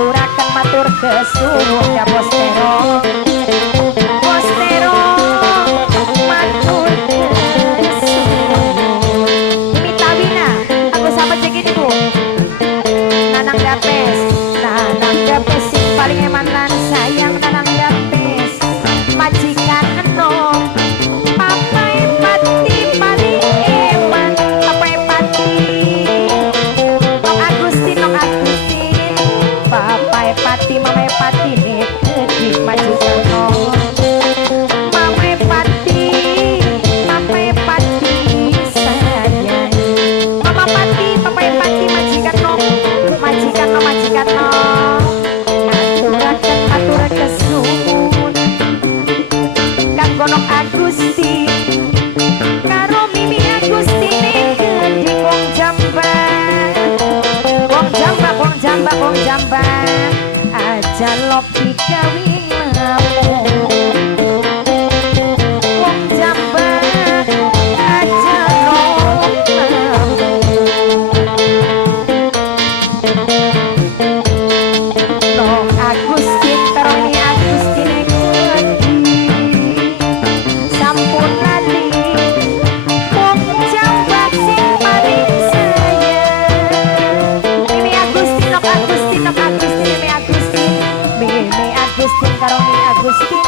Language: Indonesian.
ngaturaken matur kesuwun ya Postero Postero matur kesuwun Mimi Tawina aku sama cek ini Bu Nanang Gapes sing paling eman lan sayang Nanang Gapes majikan enom papai pati paling eman papai pati Nok Agustin papai pati mamai pati nih kedik majikan enom mamai pati sayang mama pati papai pati majikan enom majikan enom aturaken kesuwun kanggo Nok Agustin karo Mimi Agustin kedik wong jambak aja lopi kawin lampung wong jambak aja lopi Nok Agustin karo Mimi Agustin kedik sampun lali wong jambak sing paling sayang Mimi Agustin Nok Agustin Mimi Agustin karo Mimi Agustin